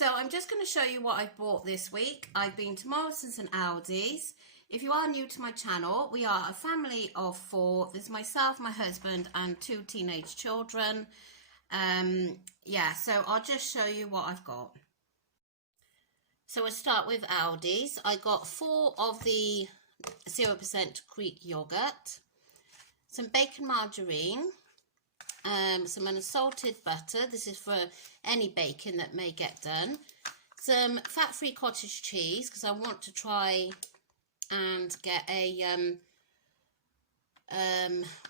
So I'm just going to show you what I've bought this week. I've been to Morrison's and Aldi's. If you are new to my channel, we are a family of 4. There's myself, my husband and 2 teenage children. Yeah, so I'll just show you what I've got. So we'll start with Aldi's. I got 4 of the 0% Greek yogurt, some bacon margarine, some unsalted butter. This is for any bacon that may get done. Some fat-free cottage cheese, because I want to try and get a,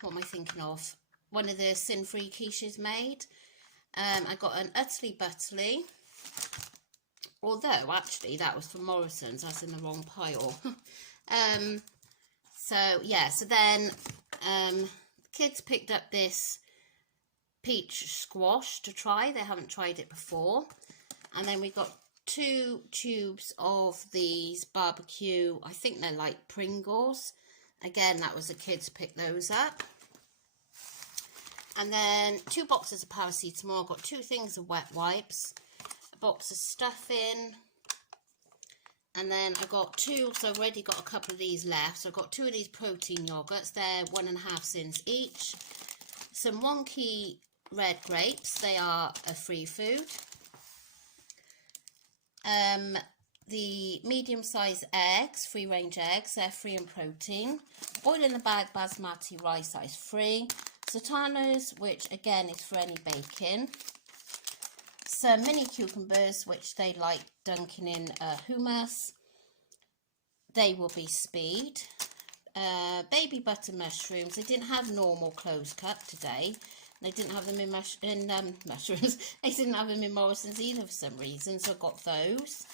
what am I thinking of? One of the sin-free quiches made. I got an utterly butterly, although actually that was from Morrison's, that's in the wrong pile. So yeah, so then kids picked up this peach squash to try. They haven't tried it before. And then we got 2 tubes of these barbecue, I think they're like Pringles. Again, that was the kids picked those up. And then 2 boxes of paracetamol. I've got 2 things of wet wipes, a box of stuffing, and then I got 2, so I've already got a couple of these left. So I've got 2 of these protein yogurts. They're 1.5 cents each. Some wonky red grapes. They are a free food. The medium-sized eggs, free-range eggs, they're free in protein. Boil in the bag basmati rice, that is free. Sultanas, which again is for any bacon. Some mini cucumbers, which they like dunking in hummus. They will be speed. Baby butter mushrooms. They didn't have normal closed cut today. They didn't have them in mushrooms. They didn't have them in Morrison's either for some reason, so I got those.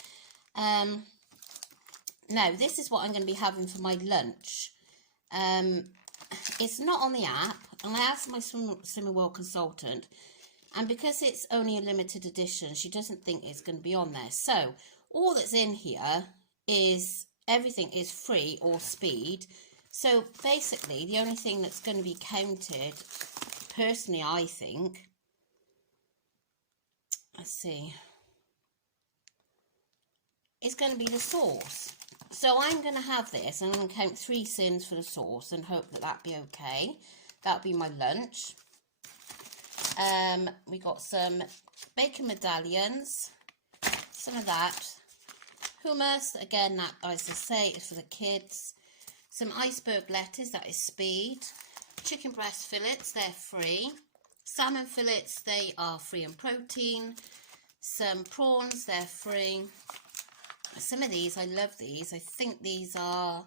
Now, this is what I'm going to be having for my lunch. It's not on the app, and I asked my Slimming World consultant, and because it's only a limited edition, she doesn't think it's going to be on there. So, all that's in here is, everything is free or speed. So, basically, the only thing that's going to be counted, personally, I think, let's see, it's going to be the sauce. So I'm going to have this, and I'm going to count 3 sins for the sauce and hope that that'll be okay. That'll be my lunch. We got some bacon medallions, some of that. Hummus, again, that, as I say, is for the kids. Some iceberg lettuce, that is speed. Chicken breast fillets, they're free. Salmon fillets, they are free in protein. Some prawns, they're free. Some of these, I love these. I think these are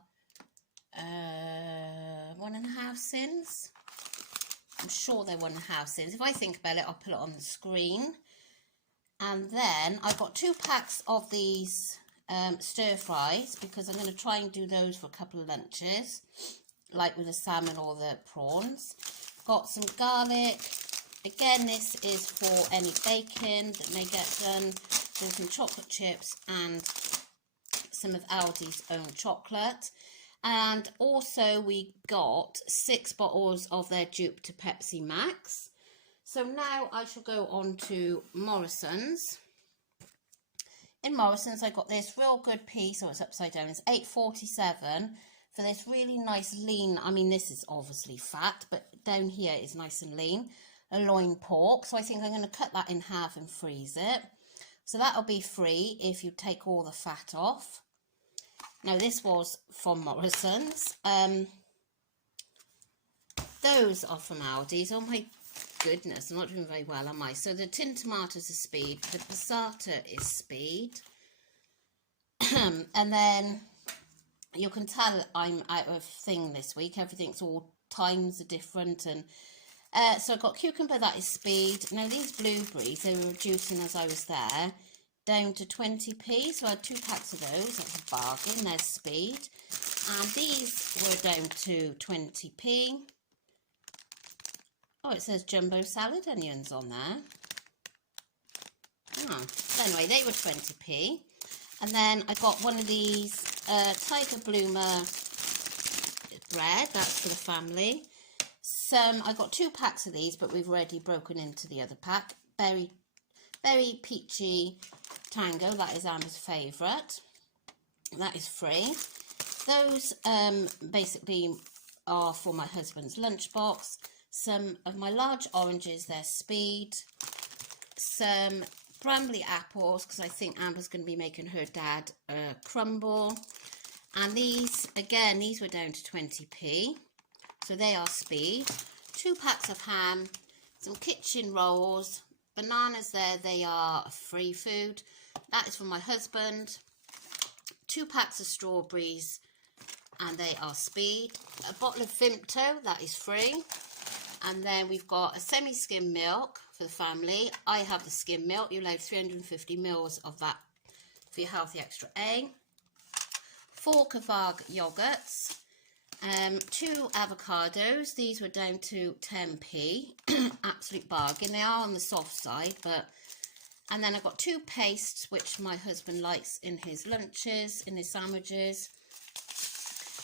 1.5 cents. I'm sure they're 1.5 cents. If I think about it, I'll put it on the screen. And then I've got 2 packs of these stir fries, because I'm going to try and do those for a couple of lunches, like with the salmon or the prawns. Got some garlic. Again, this is for any bacon that may get done. There's some chocolate chips and some of Aldi's own chocolate. And also we got 6 bottles of their dupe to Pepsi Max. So now I shall go on to Morrison's. In Morrison's I got this real good piece, it's upside down, it's $8.47 for this really nice lean, I mean this is obviously fat, but down here is nice and lean, a loin pork. So I think I'm going to cut that in half and freeze it. So that'll be free if you take all the fat off. Now this was from Morrison's. Those are from Aldi's. Oh my goodness, I'm not doing very well, am I? So the tin tomatoes are speed, the passata is speed. And then you can tell I'm out of thing this week. Everything's all times are different. And so I've got cucumber, that is speed. Now these blueberries, they were reducing as I was there, down to 20p. So I had 2 packs of those. That's a bargain. There's speed. And these were down to 20p. Oh, it says jumbo salad onions on there. Oh, anyway, they were 20p. And then I got one of these Tiger Bloomer bread. That's for the family. I got 2 packs of these, but we've already broken into the other pack. Very peachy tango, that is Amber's favourite. That is free. Those basically are for my husband's lunchbox. Some of my large oranges, they're Speed. Some brambly apples, because I think Amber's going to be making her dad a Crumble. And these, again, these were down to 20p. So they are Speed. 2 packs of ham, some kitchen rolls, bananas there, they are free food. That is for my husband. 2 packs of strawberries, and they are Speed. A bottle of Vimto, that is free. And then we've got a semi-skim milk for the family. I have the skim milk. You're allowed 350 mils of that for your Healthy Extra A. 4 Kvarg yogurts. 2 avocados. These were down to 10p. Absolute bargain. They are on the soft side, but... And then I've got 2 pastes, which my husband likes in his lunches, in his sandwiches.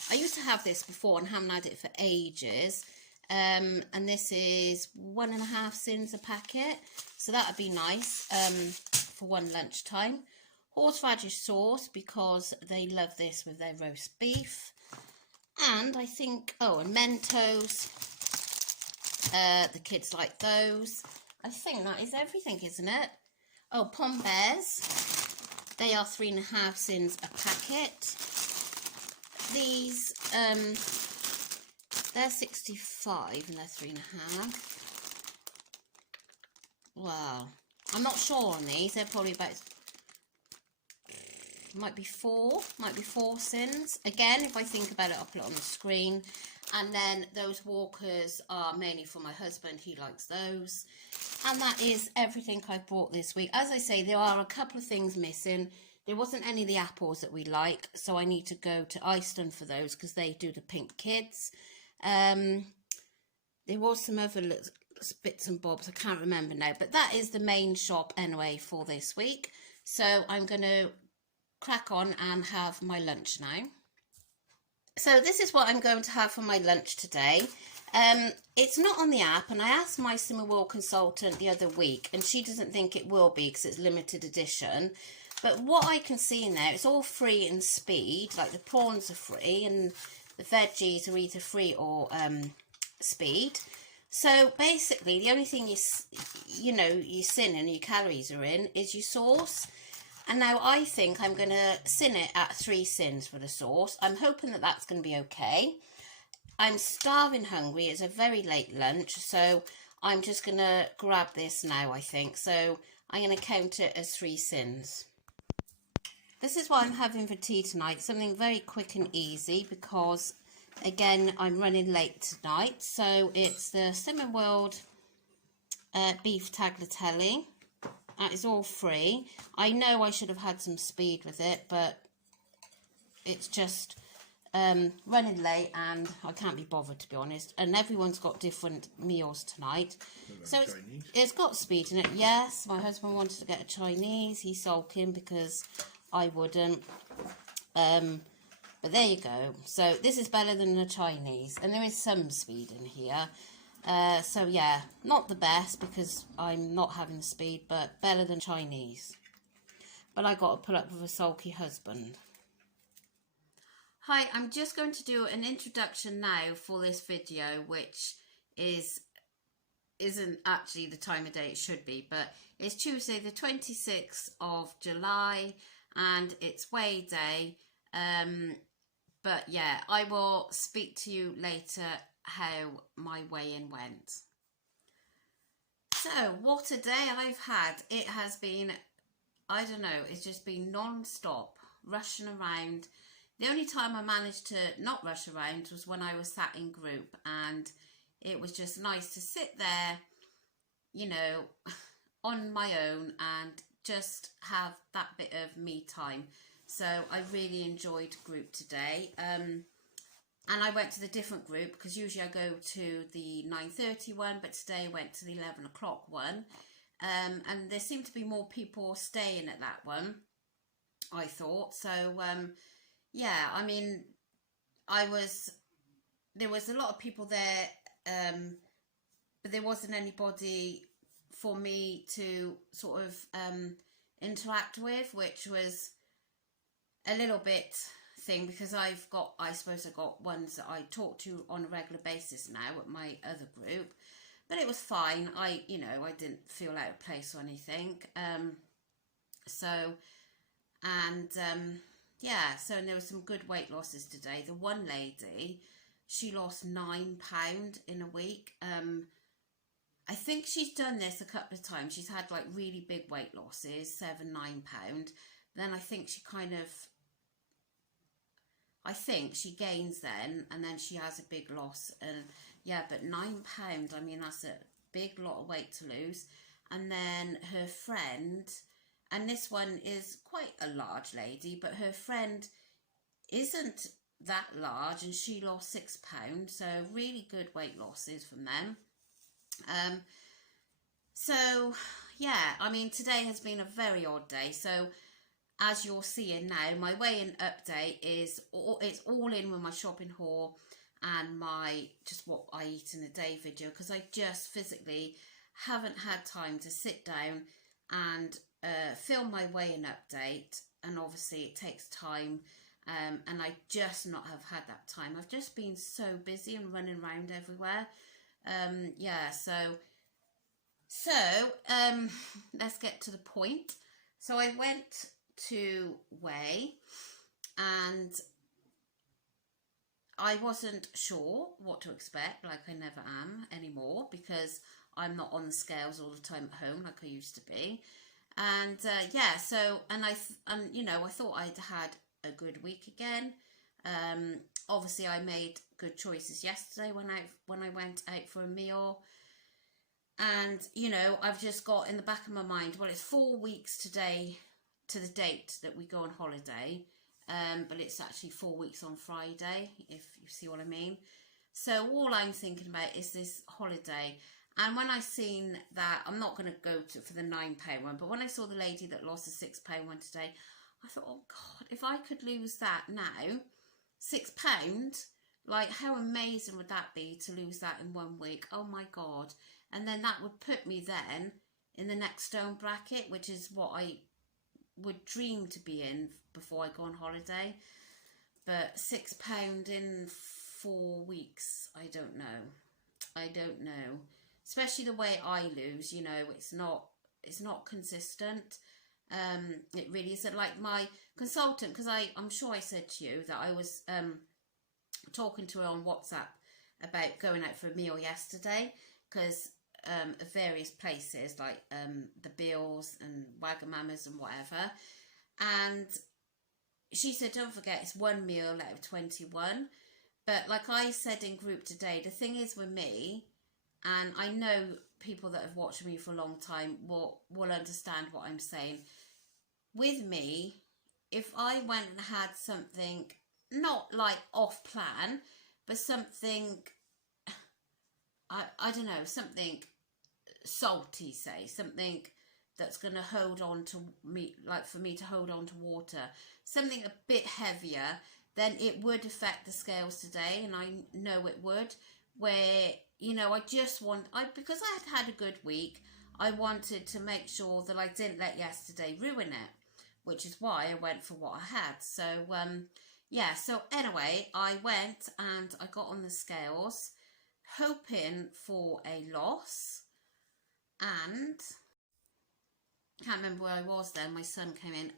I used to have this before and haven't had it for ages. And this is 1.5 cents a packet. So that would be nice for one lunchtime. Horseradish sauce, because they love this with their roast beef. And I think, oh, and Mentos. The kids like those. I think that is everything, isn't it? Oh, Pom Bears. They are 3.5 cents a packet. These, they're 65 and they're 3.5. Wow. I'm not sure on these. They're probably about, might be 4 cents. Again, if I think about it, I'll put it on the screen. And then those Walkers are mainly for my husband. He likes those. And that is everything I bought this week. As I say, there are a couple of things missing. There wasn't any of the apples that we like, so I need to go to Iceland for those because they do the pink kids. There was some other little bits and bobs, I can't remember now, but that is the main shop anyway for this week. So I'm going to crack on and have my lunch now. So this is what I'm going to have for my lunch today. It's not on the app, and I asked my Simmerwell consultant the other week, and she doesn't think it will be because it's limited edition. But what I can see now, it's all free in Speed, like the prawns are free, and the veggies are either free or Speed. So basically, the only thing your sin and your calories are in is your sauce. And now I think I'm going to sin it at 3 cents for the sauce. I'm hoping that that's going to be okay. I'm starving hungry. It's a very late lunch, so I'm just going to grab this now, I think. So I'm going to count it as 3 cents. This is what I'm having for tea tonight. Something very quick and easy because, again, I'm running late tonight. So it's the Simmerworld beef tagliatelle. That is all free. I know I should have had some Speed with it, but it's just running late and I can't be bothered, to be honest. And everyone's got different meals tonight. So it's got Speed in it. Yes, my husband wanted to get a Chinese. He's sulking because I wouldn't. But there you go. So this is better than the Chinese. And there is some Speed in here. So yeah, not the best because I'm not having Speed, but better than Chinese. But I got to put up with a sulky husband. Hi, I'm just going to do an introduction now for this video, which isn't actually the time of day it should be, but it's Tuesday the 26th of July and it's weigh day. But yeah, I will speak to you later how my weigh-in went. So what a day I've had. It has been, I don't know, it's just been non-stop rushing around. The only time I managed to not rush around was when I was sat in group, and it was just nice to sit there, you know, on my own and just have that bit of me time. So I really enjoyed group today. And I went to the different group because usually I go to the 9:30 one, but today I went to the 11 o'clock one. And there seemed to be more people staying at that one, I thought. So, yeah, I mean, there was a lot of people there, but there wasn't anybody for me to sort of interact with, which was a little bit thing, because I suppose I've got ones that I talk to on a regular basis now at my other group, but it was fine. I didn't feel out of place or anything. So there was some good weight losses today. The one lady, she lost £9 in a week. I think she's done this a couple of times. She's had like really big weight losses, £7, £9. Then I think she gains then, and then she has a big loss. And yeah, but £9, I mean, that's a big lot of weight to lose. And then her friend, and this one is quite a large lady, but her friend isn't that large, and she lost £6. So really good weight losses from them. So yeah, I mean, today has been a very odd day. So as you're seeing now, my weigh-in update it's all in with my shopping haul and my just what I eat in a day video, because I just physically haven't had time to sit down and film my weigh-in update, and obviously it takes time, and I just not have had that time. I've just been so busy and running around everywhere. So let's get to the point. So I went to weigh, and I wasn't sure what to expect, like I never am anymore, because I'm not on the scales all the time at home like I used to be. And I thought I'd had a good week again. Obviously I made good choices yesterday when I went out for a meal. And, I've just got in the back of my mind, well, it's 4 weeks today to the date that we go on holiday. But it's actually 4 weeks on Friday, if you see what I mean. So all I'm thinking about is this holiday. And when I seen that, I'm not going to go for the £9 one, but when I saw the lady that lost the £6 one today, I thought, oh God, if I could lose that now, £6, like how amazing would that be to lose that in 1 week? Oh my God. And then that would put me then in the next stone bracket, which is what I would dream to be in before I go on holiday. But £6 in 4 weeks, I don't know. Especially the way I lose, it's not consistent. It really isn't. Like my consultant, because I'm sure I said to you that I was talking to her on WhatsApp about going out for a meal yesterday, because of various places like the Bills and Wagamama's and whatever, and she said, don't forget, it's one meal out of 21. But like I said in group today, the thing is with me, and I know people that have watched me for a long time will understand what I'm saying. With me, if I went and had something not like off plan, but something, I don't know, something salty, say, something that's going to hold on to me, like for me to hold on to water, something a bit heavier, then it would affect the scales today, and I know it would, where, because I had a good week, I wanted to make sure that I didn't let yesterday ruin it, which is why I went for what I had. So, so anyway, I went and I got on the scales, hoping for a loss, and I can't remember where I was then, my son came in.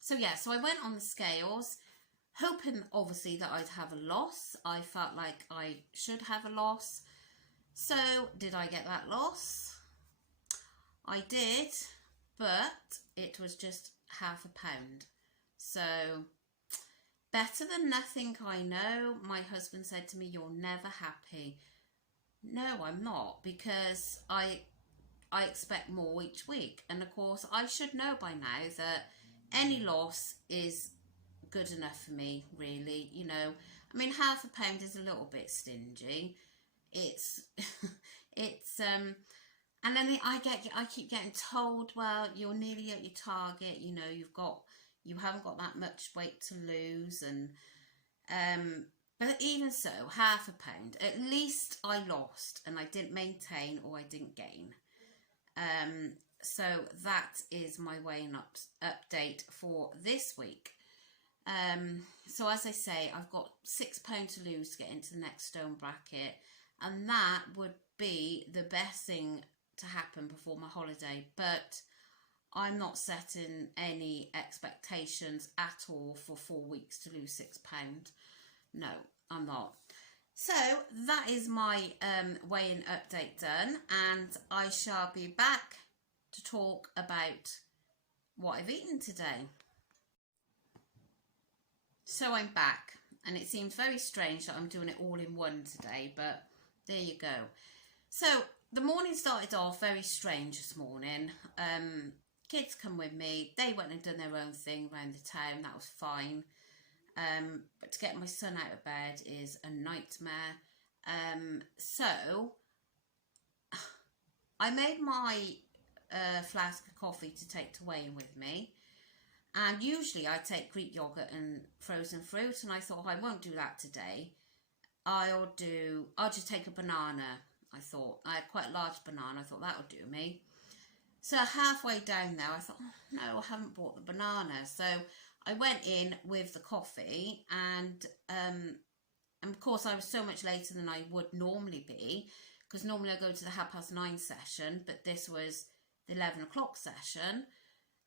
So I went on the scales, hoping obviously that I'd have a loss. I felt like I should have a loss. So did I get that loss? I did, but it was just £0.5. So better than nothing, I know. My husband said to me, you're never happy. No, I'm not, because I expect more each week. And of course, I should know by now that any loss is good enough for me, really. I mean, £0.5 is a little bit stingy. And then I keep getting told, well, you're nearly at your target, you haven't got that much weight to lose, and but even so, £0.5, at least I lost, and I didn't maintain or I didn't gain. So that is my weighing up update for this week. So as I say, I've got £6 to lose to get into the next stone bracket, and that would be the best thing to happen before my holiday, but I'm not setting any expectations at all for 4 weeks to lose £6. No, I'm not. So that is my weighing update done, and I shall be back to talk about what I've eaten today. So I'm back, and it seems very strange that I'm doing it all in one today, but there you go. So the morning started off very strange this morning. Kids come with me. They went and done their own thing around the town. That was fine. But to get my son out of bed is a nightmare. So I made my flask of coffee to take to weigh-in with me. And usually I take Greek yogurt and frozen fruit, and I thought, I won't do that today. I'll just take a banana, I thought. I had quite a large banana. I thought that would do me. So halfway down there, I thought, oh, no, I haven't bought the banana. So I went in with the coffee, and of course I was so much later than I would normally be, because normally I go to the 9:30 session, but this was the 11 o'clock session.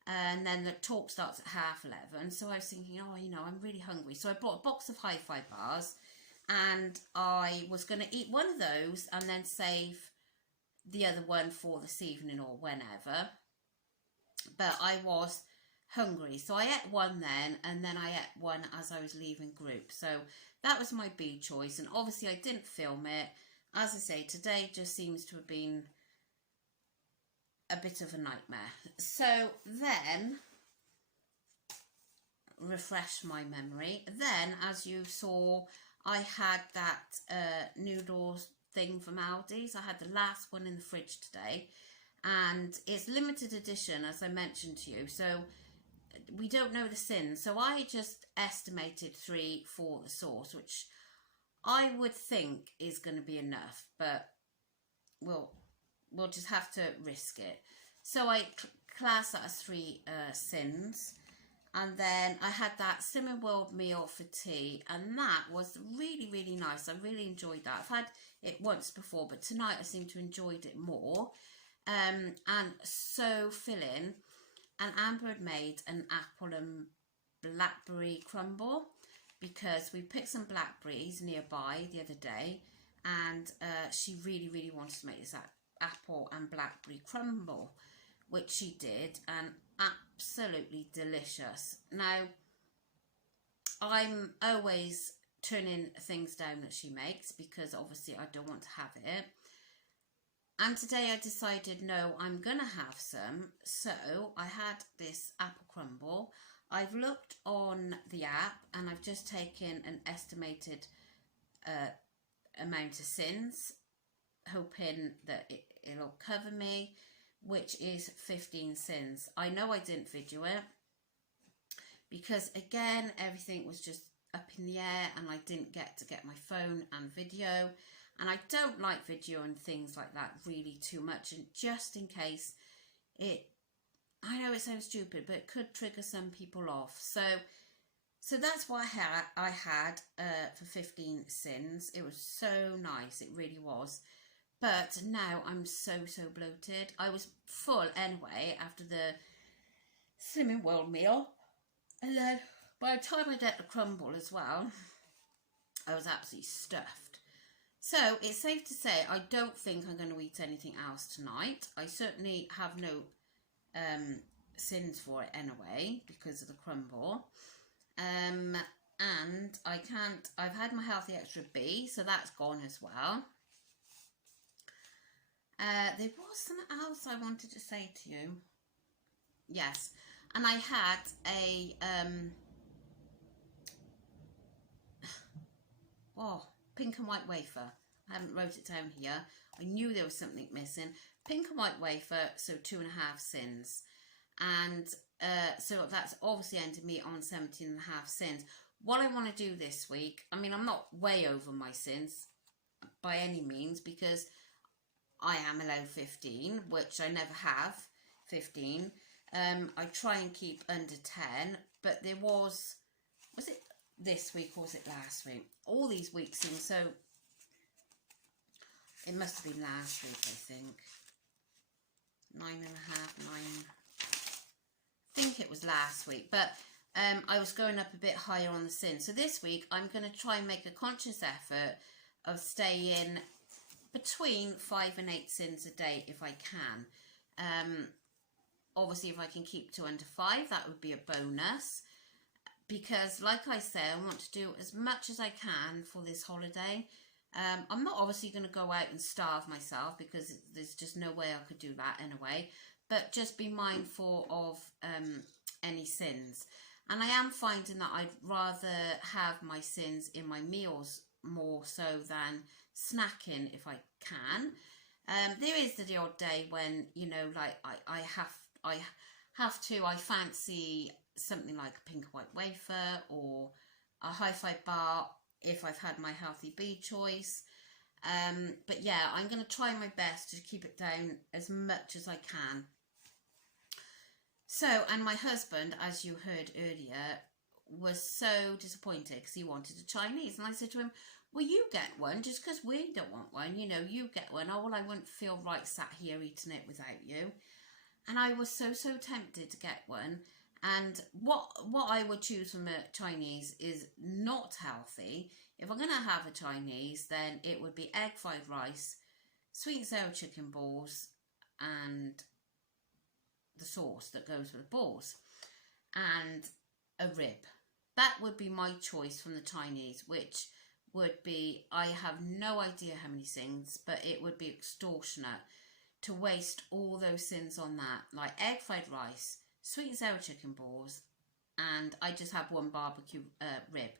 And then the talk starts at 11:30. So I was thinking, oh, I'm really hungry. So I bought a box of hi-fi bars, and I was going to eat one of those and then save the other one for this evening or whenever. But I was hungry. So I ate one then, and then I ate one as I was leaving group. So that was my B choice. And obviously I didn't film it. As I say, today just seems to have been a bit of a nightmare. So then, refresh my memory. Then, as you saw, I had that noodles thing from Aldi's. I had the last one in the fridge today, and it's limited edition, as I mentioned to you. So we don't know the sin. So I just estimated 3 for the sauce, which I would think is going to be enough, but we'll just have to risk it. So I class that as 3 sins. And then I had that Slimming World meal for tea, and that was really, really nice. I really enjoyed that. I've had it once before, but tonight I seem to enjoyed it more. And so filling. And Amber had made an apple and blackberry crumble, because we picked some blackberries nearby the other day, and she really, really wanted to make this apple and blackberry crumble, which she did, and absolutely delicious. Now, I'm always turning things down that she makes, because obviously I don't want to have it. And today I decided, no, I'm going to have some. So I had this apple crumble. I've looked on the app, and I've just taken an estimated amount of sins, hoping that it'll cover me, which is 15 sins. I know I didn't video it, because again, everything was just up in the air, and I didn't get to get my phone and video. And I don't like video and things like that really too much, and just in case I know it sounds stupid, but it could trigger some people off. So that's what I had for 15 sins. It was so nice, it really was. But now I'm so bloated. I was full anyway after the Slimming World meal. And then by the time I get the crumble as well, I was absolutely stuffed. So it's safe to say I don't think I'm going to eat anything else tonight. I certainly have no sins for it anyway, because of the crumble. And I've had my Healthy Extra B, so that's gone as well. There was something else I wanted to say to you. Yes, and I had a pink and white wafer. I haven't wrote it down here. I knew there was something missing. Pink and white wafer, so 2.5 sins. And so that's obviously ended me on 17.5 sins. What I want to do this week, I mean, I'm not way over my sins by any means, because I am allowed 15, which I never have 15. I try and keep under 10, but there was it this week or was it last week? All these weeks seem so, it must have been last week, I think. 9.5, 9. I think it was last week, but I was going up a bit higher on the sin. So this week I'm going to try and make a conscious effort of staying between 5 and 8 sins a day if I can. Obviously, if I can keep to under 5, that would be a bonus. Because, like I say, I want to do as much as I can for this holiday. I'm not obviously going to go out and starve myself because there's just no way I could do that anyway. But just be mindful of any sins. And I am finding that I'd rather have my sins in my meals more so than snacking if I can. There is the odd day when, you know, like I fancy something like a pink white wafer or a hi-fi bar if I've had my healthy bee choice. But yeah, I'm going to try my best to keep it down as much as I can. So, and my husband, as you heard earlier, was so disappointed because he wanted a Chinese. And I said to him, well, you get one just because we don't want one. You know, you get one. Oh, well, I wouldn't feel right sat here eating it without you. And I was so tempted to get one. And what I would choose from a Chinese is not healthy. If I'm going to have a Chinese, then it would be egg fried rice, sweet and sour chicken balls, and the sauce that goes with the balls, and a rib. That would be my choice from the Chinese, which would be, I have no idea how many sins, but it would be extortionate to waste all those sins on that, like egg fried rice, sweet and sour chicken balls, and I just have one barbecue rib.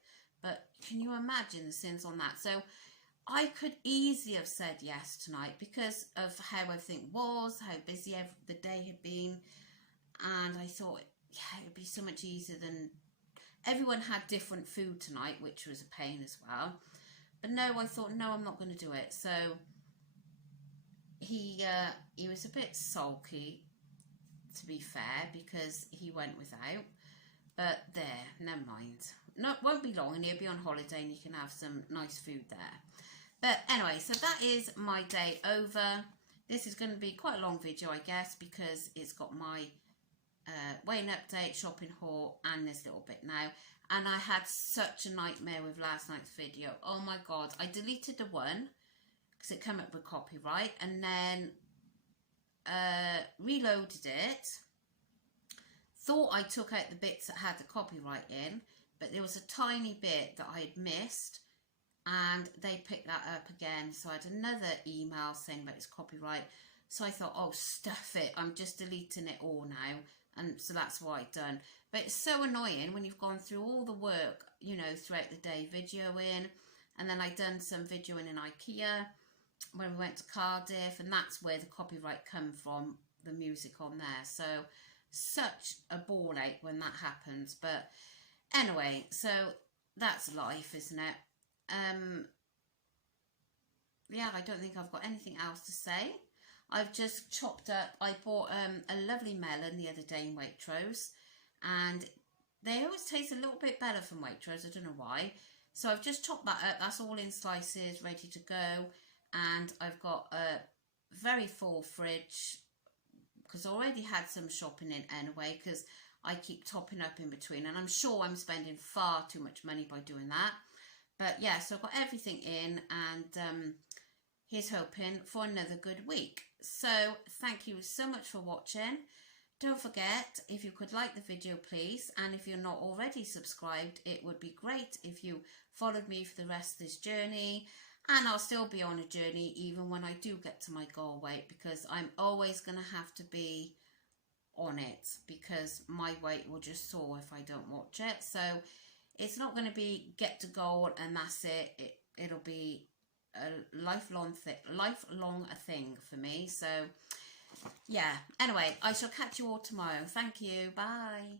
But can you imagine the sins on that? So I could easily have said yes tonight because of how everything was, how busy the day had been. And I thought, yeah, it would be so much easier than... Everyone had different food tonight, which was a pain as well. But no, I thought, no, I'm not going to do it. So he was a bit sulky, to be fair, because he went without. But there, never mind. No, it won't be long and he'll be on holiday and you can have some nice food there. But anyway, so that is my day over. This is going to be quite a long video, I guess, because it's got my weighing update, shopping haul, and this little bit now. And I had such a nightmare with last night's video. Oh my God, I deleted the one because it came up with copyright, and then reloaded it. Thought I took out the bits that had the copyright in, but there was a tiny bit that I had missed, and they picked that up again. So I had another email saying about its copyright. So I thought, oh, stuff it, I'm just deleting it all now. And so that's what I've done. But it's so annoying when you've gone through all the work, you know, throughout the day videoing. And then I've done some videoing in IKEA when we went to Cardiff, and that's where the copyright come from, the music on there. So such a ball ache when that happens. But anyway, so that's life, isn't it? Yeah, I don't think I've got anything else to say. I've just chopped up, I bought a lovely melon the other day in Waitrose, and they always taste a little bit better from Waitrose, I don't know why. So I've just chopped that up, that's all in slices, ready to go, and I've got a very full fridge, because I already had some shopping in anyway, because I keep topping up in between, and I'm sure I'm spending far too much money by doing that. But yeah, so I've got everything in, and here's hoping for another good week. So thank you so much for watching. Don't forget, if you could like the video, please, and if you're not already subscribed, it would be great if you followed me for the rest of this journey. And I'll still be on a journey even when I do get to my goal weight, because I'm always going to have to be on it, because my weight will just soar if I don't watch it. So it's not going to be get to goal and that's it. It'll be a lifelong thing for me. So yeah, anyway, I shall catch you all tomorrow. Thank you. Bye.